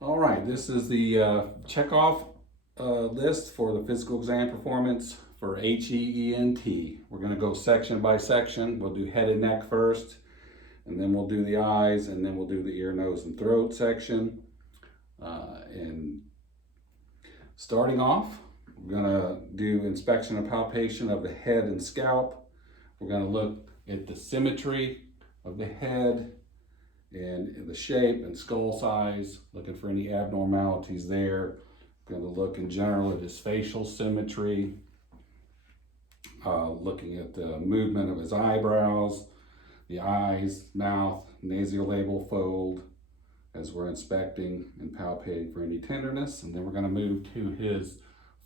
All right, this is the checkoff list for the physical exam performance for HEENT. We're going to go section by section. We'll do head and neck first, and then we'll do the eyes, and then we'll do the ear, nose, and throat section. And starting off, we're going to do inspection and palpation of the head and scalp. We're going to look at the symmetry of the head and the shape and skull size, looking for any abnormalities there. Going to look in general at his facial symmetry, looking at the movement of his eyebrows, the eyes, mouth, nasolabial fold, as we're inspecting and palpating for any tenderness. And then we're going to move to his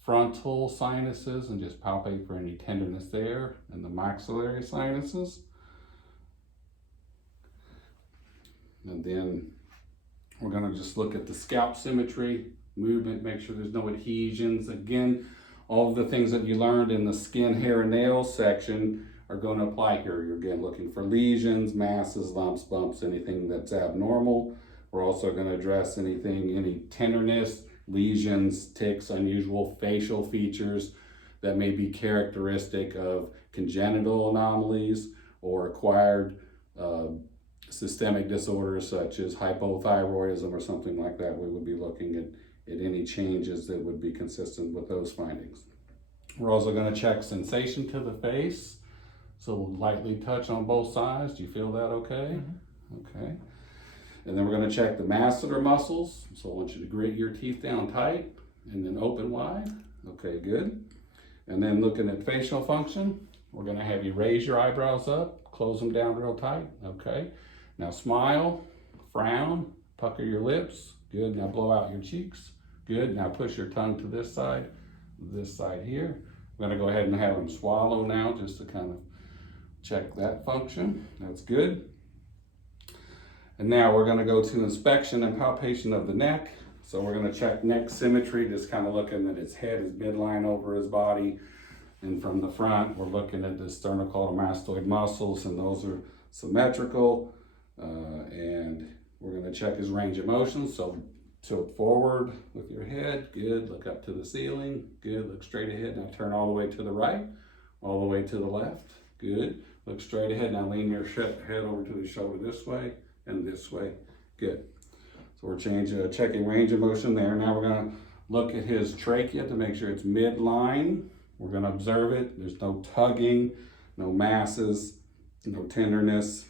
frontal sinuses and just palpate for any tenderness there, and the maxillary sinuses. And then we're going to just look at the scalp symmetry, movement, make sure there's no adhesions. Again, all of the things that you learned in the skin, hair, and nails section are going to apply here. You're again looking for lesions, masses, lumps, bumps, anything that's abnormal. We're also going to address any tenderness, lesions, tics, unusual facial features that may be characteristic of congenital anomalies or acquired systemic disorders such as hypothyroidism or something like that. We would be looking at any changes that would be consistent with those findings. We're also going to check sensation to the face. So we'll lightly touch on both sides. Do you feel that okay? Okay. And then we're going to check the masseter muscles. So I want you to grit your teeth down tight and then open wide. Okay, good. And then looking at facial function, we're going to have you raise your eyebrows up, close them down real tight. Okay. Now smile, frown, pucker your lips. Good. Now blow out your cheeks. Good. Now push your tongue to this side here. We're going to go ahead and have them swallow now just to kind of check that function. That's good. And now we're going to go to inspection and palpation of the neck. So we're going to check neck symmetry, just kind of looking that his head is midline over his body. And from the front, we're looking at the sternocleidomastoid muscles, and those are symmetrical. And we're going to check his range of motion. So tilt forward with your head. Good. Look up to the ceiling. Good. Look straight ahead. Now turn all the way to the right, all the way to the left. Good. Look straight ahead. Now lean your head over to the shoulder this way and this way. Good. So we're checking range of motion there. Now we're going to look at his trachea to make sure it's midline. We're going to observe it. There's no tugging, no masses, no tenderness.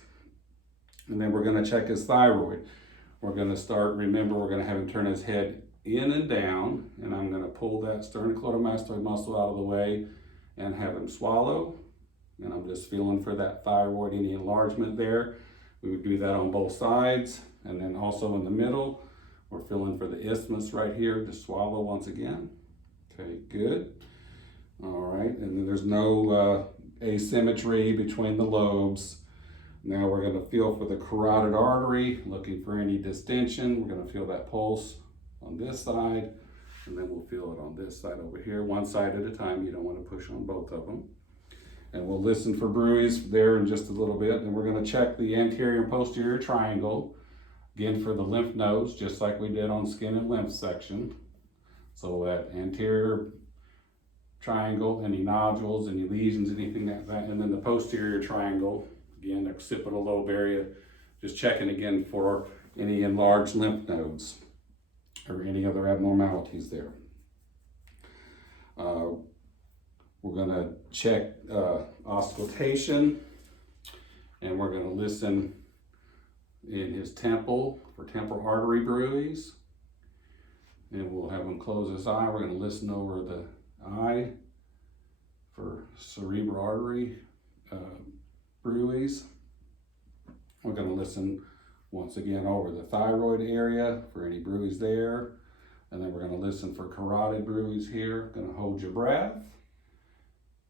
And then we're going to check his thyroid. We're going to start, remember, we're going to have him turn his head in and down, and I'm going to pull that sternocleidomastoid muscle out of the way and have him swallow. And I'm just feeling for that thyroid, any enlargement there. We would do that on both sides. And then also in the middle, we're feeling for the isthmus right here. Just swallow once again. Okay, good. All right, and then there's no asymmetry between the lobes. Now we're going to feel for the carotid artery, looking for any distension. We're going to feel that pulse on this side, and then we'll feel it on this side over here, one side at a time. You don't want to push on both of them. And we'll listen for bruise there in just a little bit. And we're going to check the anterior and posterior triangle, again for the lymph nodes, just like we did on skin and lymph section. So that anterior triangle, any nodules, any lesions, anything like that. And then the posterior triangle, again, the occipital lobe area, just checking again for any enlarged lymph nodes or any other abnormalities there. We're going to check auscultation, and we're going to listen in his temple for temporal artery bruise. And we'll have him close his eye. We're going to listen over the eye for cerebral artery bruise. We're going to listen once again over the thyroid area for any bruise there. And then we're going to listen for carotid bruise here. Going to hold your breath.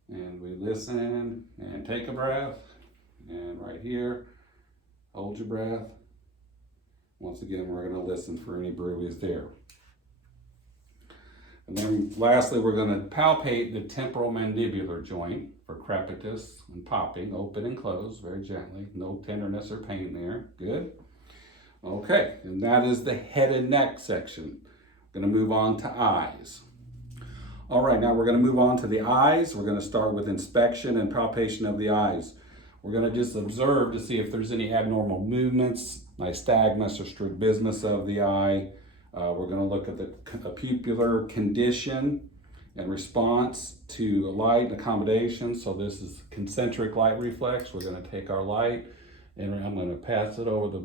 And we listen and take a breath. And right here, hold your breath. Once again, we're going to listen for any bruise there. And then lastly, we're going to palpate the temporal mandibular joint for crepitus and popping, open and close very gently. No tenderness or pain there. Good. Okay, and that is the head and neck section. Going to move on to eyes. All right, now we're going to move on to the eyes. We're going to start with inspection and palpation of the eyes. We're going to just observe to see if there's any abnormal movements, nystagmus or strabismus of the eye. We're going to look at the pupillar condition and response to light and accommodation. So this is concentric light reflex. We're going to take our light and I'm going to pass it over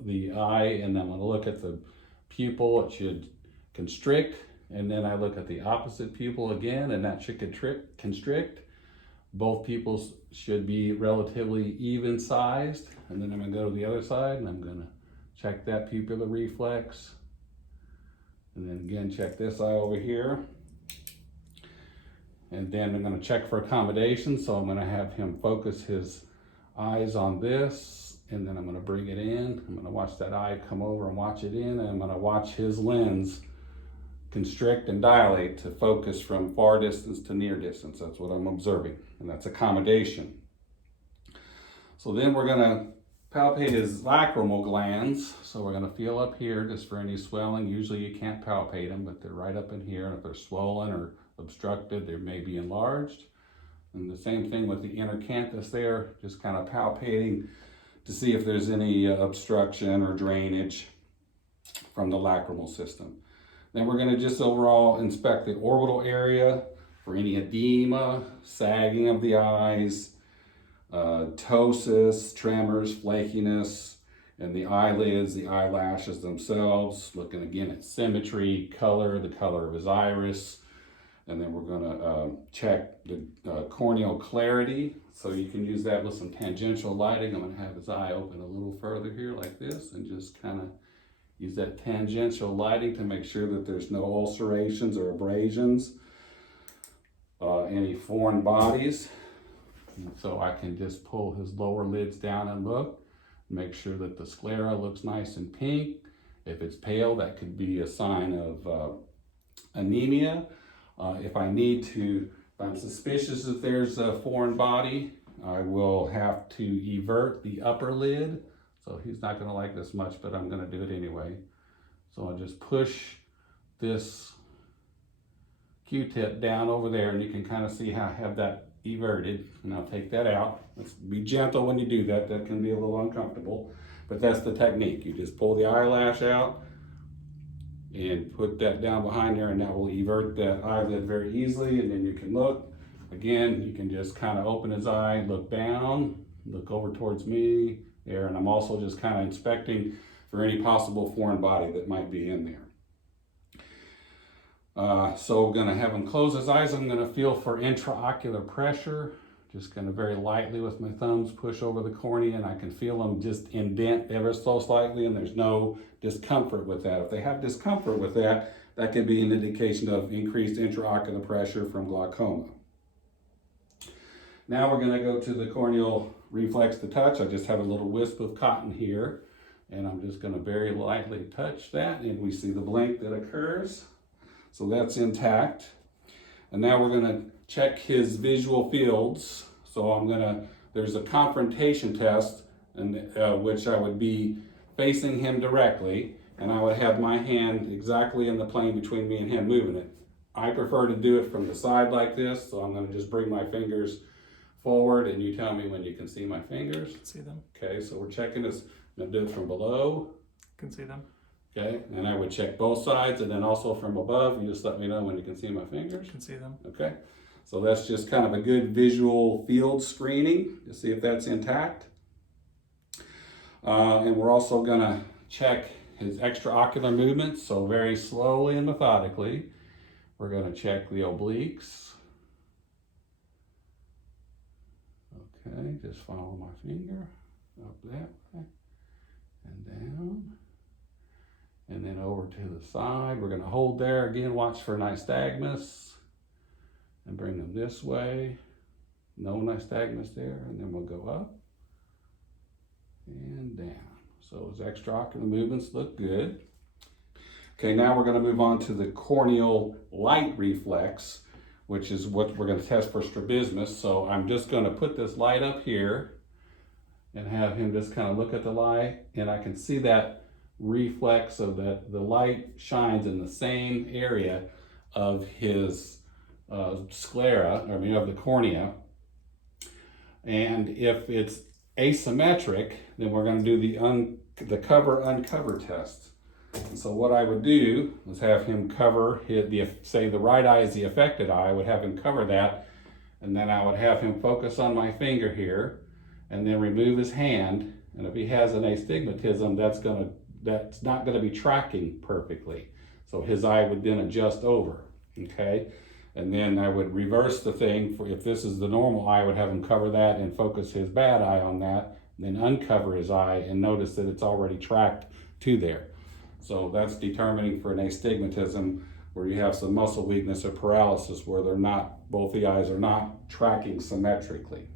the eye, and I'm going to look at the pupil. It should constrict, and then I look at the opposite pupil again, and that should constrict. Both pupils should be relatively even sized, and then I'm going to go to the other side and I'm going to check that pupillar reflex, and then again check this eye over here, and then I'm going to check for accommodation. So I'm going to have him focus his eyes on this, and then I'm going to bring it in. I'm going to watch that eye come over and watch it in, and I'm going to watch his lens constrict and dilate to focus from far distance to near distance. That's what I'm observing, and that's accommodation. So then we're going to palpate his lacrimal glands. So we're going to feel up here just for any swelling. Usually you can't palpate them, but they're right up in here. And if they're swollen or obstructed, they may be enlarged. And the same thing with the inner canthus there, just kind of palpating to see if there's any obstruction or drainage from the lacrimal system. Then we're going to just overall inspect the orbital area for any edema, sagging of the eyes, ptosis, tremors, flakiness, and the eyelids, the eyelashes themselves. Looking again at symmetry, color, the color of his iris. And then we're going to check the corneal clarity. So you can use that with some tangential lighting. I'm going to have his eye open a little further here like this, and just kind of use that tangential lighting to make sure that there's no ulcerations or abrasions, any foreign bodies. And so I can just pull his lower lids down and look, make sure that the sclera looks nice and pink. If it's pale, that could be a sign of anemia. If I'm suspicious that there's a foreign body, I will have to evert the upper lid. So he's not going to like this much, but I'm going to do it anyway. So I'll just push this Q-tip down over there, and you can kind of see how I have that everted. And I'll take that out. Let's be gentle when you do that. That can be a little uncomfortable, but that's the technique. You just pull the eyelash out and put that down behind there, and that will evert that eyelid very easily. And then you can look again. You can just kind of open his eye, look down, look over towards me there, and I'm also just kind of inspecting for any possible foreign body that might be in there. So I'm going to have him close his eyes. I'm going to feel for intraocular pressure. Just going to very lightly with my thumbs push over the cornea, and I can feel them just indent ever so slightly, and there's no discomfort with that. If they have discomfort with that, that could be an indication of increased intraocular pressure from glaucoma. Now we're going to go to the corneal reflex to touch. I just have a little wisp of cotton here, and I'm just going to very lightly touch that, and we see the blink that occurs. So that's intact. And now we're going to check his visual fields. So there's a confrontation test, which I would be facing him directly, and I would have my hand exactly in the plane between me and him moving it. I prefer to do it from the side like this, so I'm going to just bring my fingers forward, and you tell me when you can see my fingers. Can see them. Okay, so we're checking this. I'm going to do it from below. Can see them. Okay, and I would check both sides, and then also from above. You just let me know when you can see my fingers. Can see them. Okay, so that's just kind of a good visual field screening to see if that's intact. And we're also going to check his extraocular movements. So very slowly and methodically, we're going to check the obliques. Okay, just follow my finger up that way and down. And then over to the side, we're going to hold there. Again, watch for nystagmus and bring them this way. No nystagmus there, and then we'll go up and down. So his extraocular movements look good. Okay, now we're going to move on to the corneal light reflex, which is what we're going to test for strabismus. So I'm just going to put this light up here and have him just kind of look at the light, and I can see that reflex so that the light shines in the same area of his sclera, of the cornea. And if it's asymmetric, then we're going to do the cover-uncover test. And so what I would do is have him cover say the right eye is the affected eye, I would have him cover that, and then I would have him focus on my finger here, and then remove his hand. And if he has an astigmatism, that's not going to be tracking perfectly. So his eye would then adjust over, okay? And then I would reverse the thing. If this is the normal eye, I would have him cover that and focus his bad eye on that, and then uncover his eye and notice that it's already tracked to there. So that's determining for an astigmatism where you have some muscle weakness or paralysis where both the eyes are not tracking symmetrically.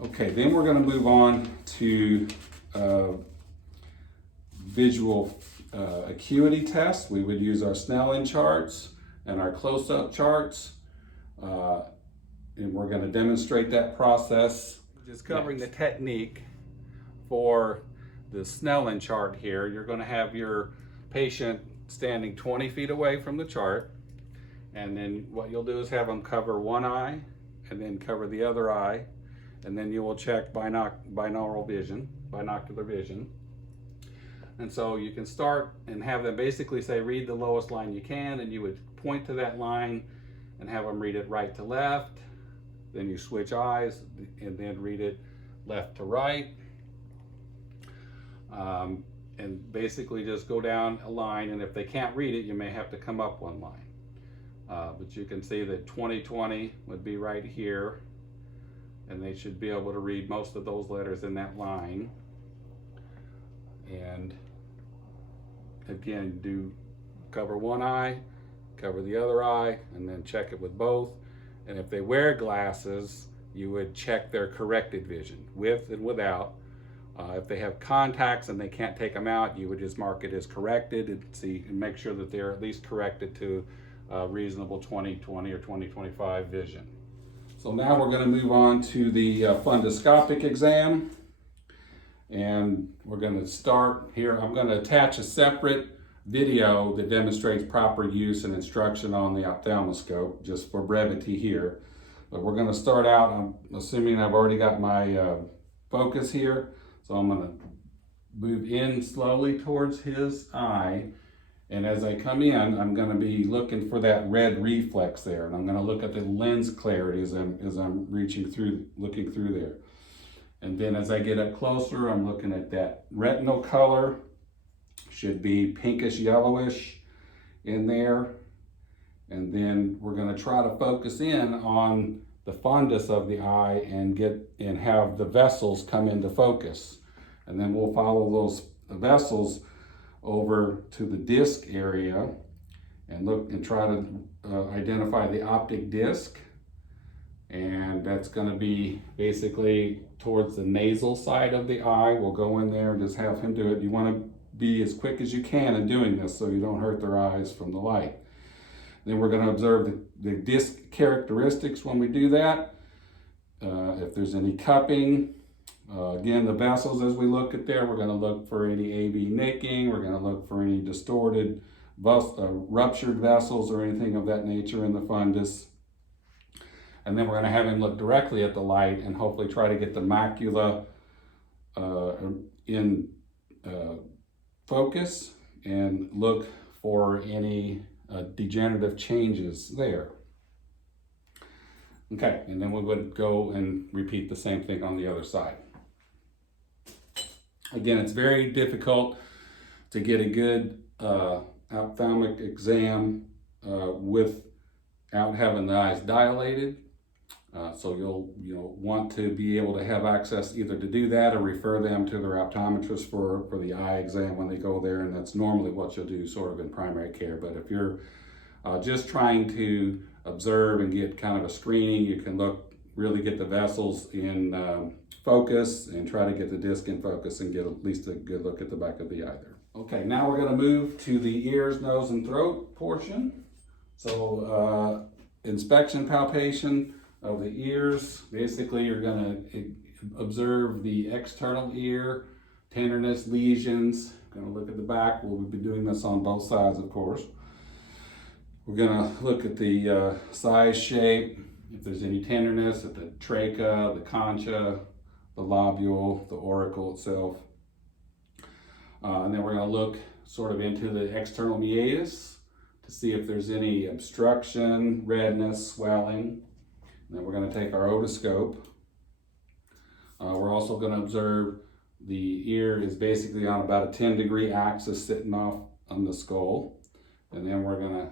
Okay, then we're going to move on to visual acuity test. We would use our Snellen charts and our close-up charts, and we're going to demonstrate that process. Just covering the technique for the Snellen chart here. You're going to have your patient standing 20 feet away from the chart, and then what you'll do is have them cover one eye and then cover the other eye, and then you will check binocular vision. And so you can start and have them basically say, read the lowest line you can, and you would point to that line and have them read it right to left. Then you switch eyes and then read it left to right. And basically just go down a line, and if they can't read it, you may have to come up one line. But you can see that 20/20 would be right here, and they should be able to read most of those letters in that line. And again, cover one eye, cover the other eye, and then check it with both. And if they wear glasses, you would check their corrected vision, with and without. If they have contacts and they can't take them out, you would just mark it as corrected and make sure that they're at least corrected to reasonable 20/20 or 20/25 vision. So now we're going to move on to the fundoscopic exam. And we're going to start here. I'm going to attach a separate video that demonstrates proper use and instruction on the ophthalmoscope, just for brevity here. But we're going to start out, I'm assuming I've already got my focus here. So I'm going to move in slowly towards his eye. And as I come in, I'm going to be looking for that red reflex there. And I'm going to look at the lens clarity as I'm looking through there. And then as I get up closer, I'm looking at that retinal color. Should be pinkish yellowish in there. And then we're going to try to focus in on the fundus of the eye and have the vessels come into focus. And then we'll follow those vessels over to the disc area and look and try to identify the optic disc. And that's going to be basically towards the nasal side of the eye. We'll go in there and just have him do it. You want to be as quick as you can in doing this so you don't hurt their eyes from the light. Then we're going to observe the disc characteristics when we do that. If there's any cupping, again, the vessels as we look at there, we're going to look for any AV nicking. We're going to look for any distorted, ruptured vessels or anything of that nature in the fundus. And then we're going to have him look directly at the light and hopefully try to get the macula in focus and look for any degenerative changes there. Okay, and then we would go and repeat the same thing on the other side. Again, it's very difficult to get a good ophthalmic exam without having the eyes dilated. So you'll want to be able to have access either to do that or refer them to their optometrist for the eye exam when they go there, and that's normally what you'll do sort of in primary care. But if you're just trying to observe and get kind of a screening, you can really get the vessels in focus and try to get the disc in focus and get at least a good look at the back of the eye there. Okay, now we're going to move to the ears, nose, and throat portion. So inspection palpation of the ears. Basically, you're going to observe the external ear, tenderness, lesions. Gonna look at the back. We'll be doing this on both sides, of course. We're gonna look at the size, shape, if there's any tenderness at the trachea, the concha, the lobule, the auricle itself. And then we're gonna look sort of into the external meatus to see if there's any obstruction, redness, swelling. And then we're gonna take our otoscope. We're also gonna observe the ear is basically on about a 10-degree axis sitting off on the skull. And then we're gonna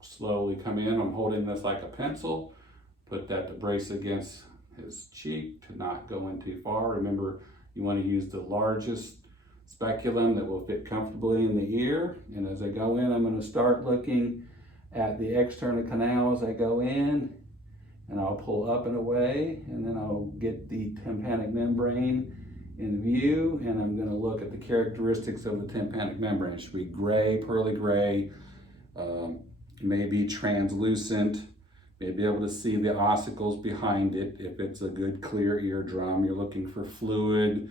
slowly come in. I'm holding this like a pencil. Put that to brace against his cheek to not go in too far. Remember, you wanna use the largest speculum that will fit comfortably in the ear. And as I go in, I'm gonna start looking at the external canal as I go in, and I'll pull up and away, and then I'll get the tympanic membrane in view, and I'm gonna look at the characteristics of the tympanic membrane. It should be gray, pearly gray, maybe translucent, maybe able to see the ossicles behind it. If it's a good clear eardrum, you're looking for fluid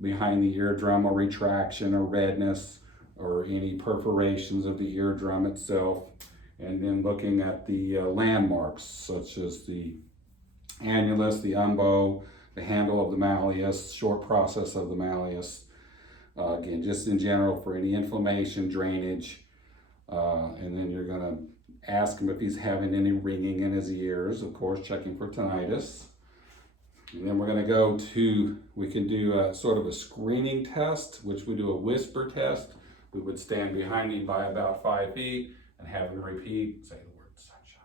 behind the eardrum or retraction or redness or any perforations of the eardrum itself. And then looking at the landmarks such as the annulus, the umbo, the handle of the malleus, short process of the malleus. Again, just in general for any inflammation, drainage. And then you're gonna ask him if he's having any ringing in his ears, of course, checking for tinnitus. And then we're gonna go to, we can do a sort of a screening test, which we do a whisper test. We would stand behind him by about 5 feet and have him repeat, say the word sunshine.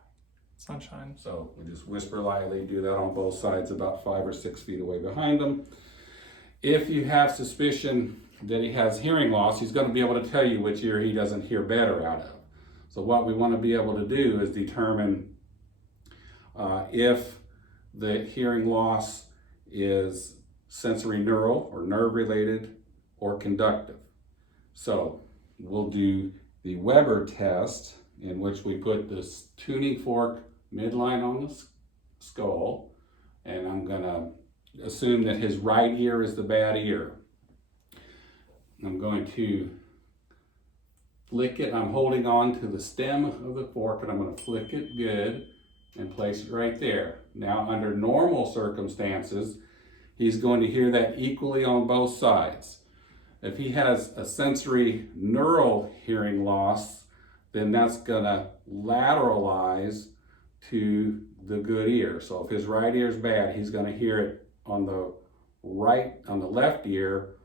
Sunshine. So we just whisper lightly, do that on both sides about 5 or 6 feet away behind him. If you have suspicion that he has hearing loss, he's gonna be able to tell you which ear he doesn't hear better out of. So what we wanna be able to do is determine if the hearing loss is sensory neural or nerve related or conductive. So we'll do the Weber test, in which we put this tuning fork midline on the skull, and I'm gonna assume that his right ear is the bad ear. I'm going to flick it. I'm holding on to the stem of the fork, and I'm gonna flick it good and place it right there. Now, under normal circumstances, he's going to hear that equally on both sides. If he has a sensory neural hearing loss, then that's gonna lateralize to the good ear. So if his right ear is bad, he's gonna hear it on the left ear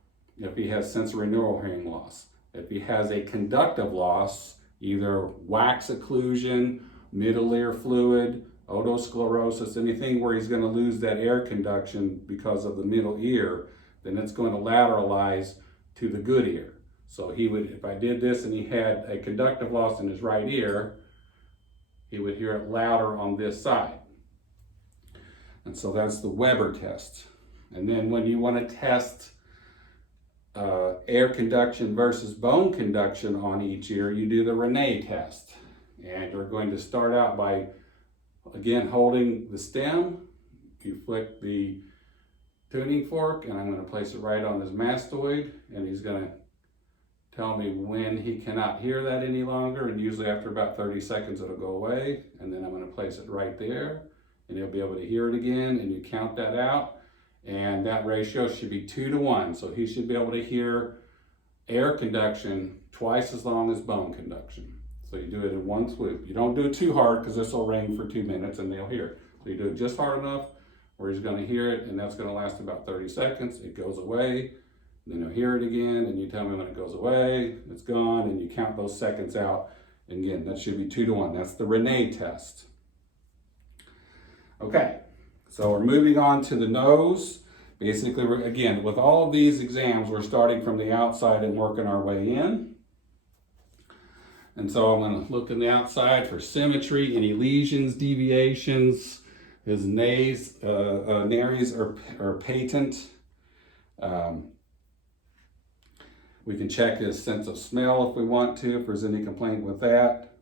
if he has sensory neural hearing loss. If he has a conductive loss, either wax occlusion, middle ear fluid, otosclerosis, anything where he's going to lose that air conduction because of the middle ear, then it's going to lateralize to the good ear. So he would, if I did this and he had a conductive loss in his right ear, he would hear it louder on this side. And so that's the Weber test. And then when you want to test air conduction versus bone conduction on each ear, you do the Rene test. And you're going to start out by, again, holding the stem. You flick the tuning fork, and I'm going to place it right on his mastoid, and he's going to tell me when he cannot hear that any longer, and usually after about 30 seconds it'll go away, and then I'm going to place it right there, and he'll be able to hear it again, and you count that out, and that ratio should be 2 to 1, so he should be able to hear air conduction twice as long as bone conduction. So you do it in one swoop. You don't do it too hard because this will ring for 2 minutes and they'll hear it. So you do it just hard enough where he's going to hear it, and that's going to last about 30 seconds. It goes away, then he'll hear it again, and you tell me when it goes away, it's gone, and you count those seconds out. And again, that should be 2 to 1. That's the Rene test. Okay, so we're moving on to the nose. Basically, again, with all of these exams, we're starting from the outside and working our way in. And so I'm going to look on the outside for symmetry, any lesions, deviations. His nares are patent. We can check his sense of smell if we want to, if there's any complaint with that.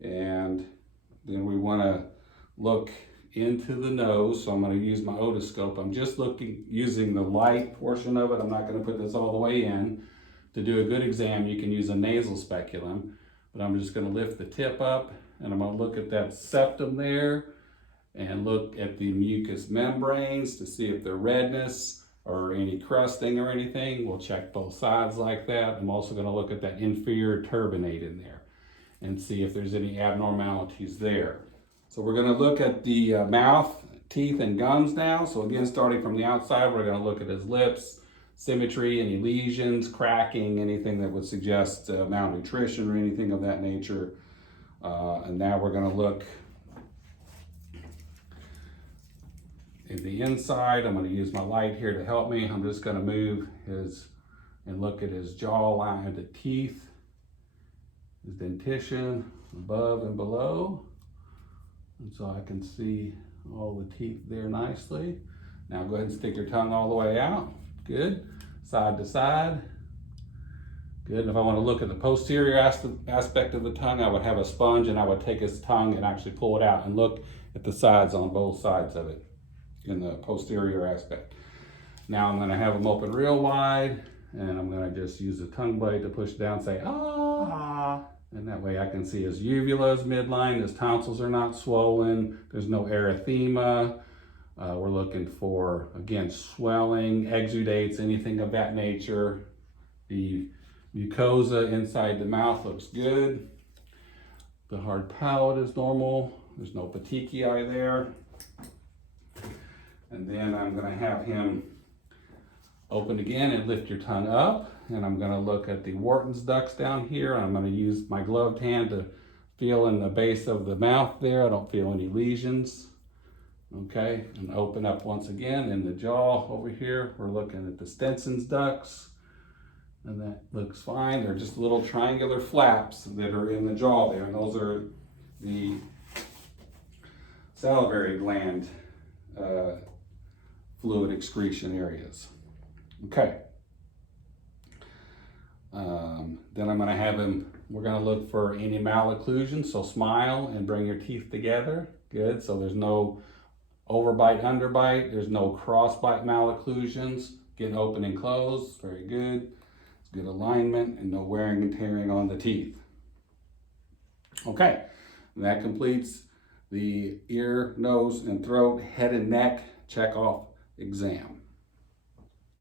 And then we want to look into the nose. So I'm going to use my otoscope. I'm just using the light portion of it. I'm not going to put this all the way in. To do a good exam, you can use a nasal speculum, but I'm just going to lift the tip up and I'm going to look at that septum there and look at the mucous membranes to see if there's redness or any crusting or anything. We'll check both sides like that. I'm also going to look at that inferior turbinate in there and see if there's any abnormalities there. So we're going to look at the mouth, teeth, and gums now. So again, starting from the outside, we're going to look at his lips, symmetry, any lesions, cracking, anything that would suggest malnutrition or anything of that nature. And now we're going to look in the inside. I'm going to use my light here to help me. I'm just going to move his and look at his jawline, the teeth, his dentition above and below. And so I can see all the teeth there nicely. Now go ahead and stick your tongue all the way out. Good. Side to side. Good. And if I want to look at the posterior aspect of the tongue, I would have a sponge and I would take his tongue and actually pull it out and look at the sides on both sides of it in the posterior aspect. Now I'm going to have him open real wide and I'm going to just use the tongue blade to push down, say, ah. Ah. And that way I can see his uvulas midline, his tonsils are not swollen, there's no erythema. We're looking for, again, swelling, exudates, anything of that nature. The mucosa inside the mouth looks good. The hard palate is normal. There's no petechiae there. And then I'm going to have him open again and lift your tongue up. And I'm going to look at the Wharton's ducts down here. I'm going to use my gloved hand to feel in the base of the mouth there. I don't feel any lesions. Okay, and open up once again in the jaw over here. We're looking at the Stenson's ducts, and that looks fine. They're just little triangular flaps that are in the jaw there, and those are the salivary gland fluid excretion areas. Okay. Then I'm going to have him, we're going to look for any malocclusion, so smile and bring your teeth together. Good, so there's no overbite, underbite. There's no crossbite malocclusions. Getting open and closed, very good. It's good alignment and no wearing and tearing on the teeth. Okay, that completes the ear, nose, and throat, head and neck check-off exam.